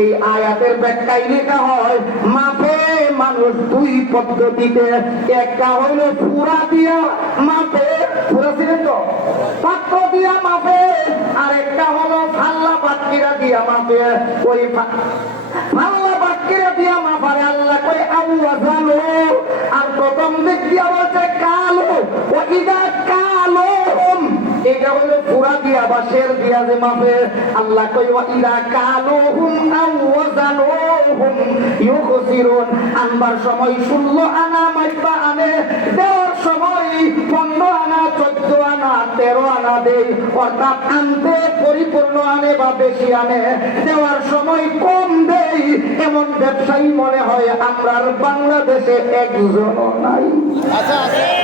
এই আয়াতের ব্যাখ্যায় লেখা হয় মাপে মানুষ দুই পদ্ধতিতে, একটা পুরা দিয়া মাপে পুরা ছিলেন তো? পাত্র দিয়া মাপে আর একটা হলো ফাল্লা পাত্রিরা দিয়া মাপে ওই ফাল্লা পাত্রিরা দিয়া মাপারে আল্লাহ কই আল্লাহ জানো আনবার সময় আনা, মাইপা আনে, দেওয়ার সময় পনেরো আনা, চোদ্দ আনা, তেরো আনা দেই। অর্থাৎ আনতে পরিপূর্ণ আনে বা বেশি আনে। দেওয়ার সময় কম দেই। এমন ব্যবসায়ী মনে হয় আমরার বাংলাদেশে একজনও নাই। আচ্ছা।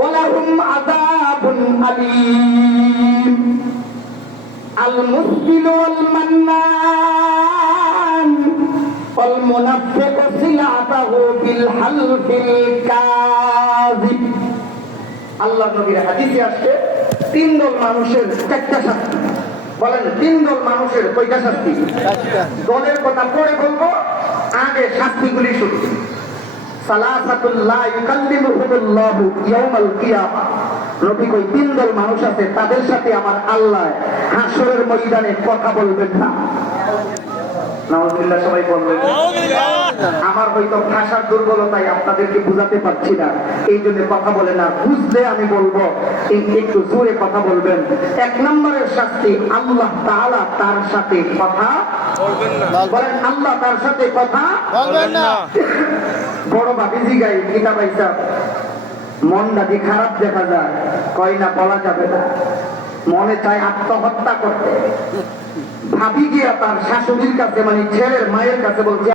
ওলাহুম আযাবুন আলীম আল মুসলিম ওয়াল মান্নান ওয়াল মুনাফিক সিলাতাহু বিল হালফিল কাযিব আল্লাহ নবীর হাদিসে আসছে তিন মানুষের চারটা শাস্তি। বলেন তিন মানুষের কয়টা শাস্তি? দলের কথা পরে বলব আগে শাস্তিগুলি শুনছি নবী কই তিন দল মানুষ আছে তাদের সাথে আমার আল্লাহ হাসরের ময়দানে কথা বলবেন না। সবাই বলবেন। আমার হয়তো ভাষার দুর্বলতায় আপনাদেরকে বুঝাতে পারছি না এই জন্য কথা বলে না। বুঝলে আমি বলব একটু জোরে কথা বলবেন। এক নম্বরের শাস্তি আল্লাহ তাআলা তার সাথে কথা বলবেন বলেন আল্লাহ তার সাথে কথা বলবেন না। বড় ভাবি গাই গীতা পাইসা মন দাদি খারাপ দেখা যায়, কয় না বলা যাবে না। মনে চায় আত্মহত্যা করতে। ভাবি গিয়া তার শাশুড়ির কাছে মানে ছেলের মায়ের কাছে বলছে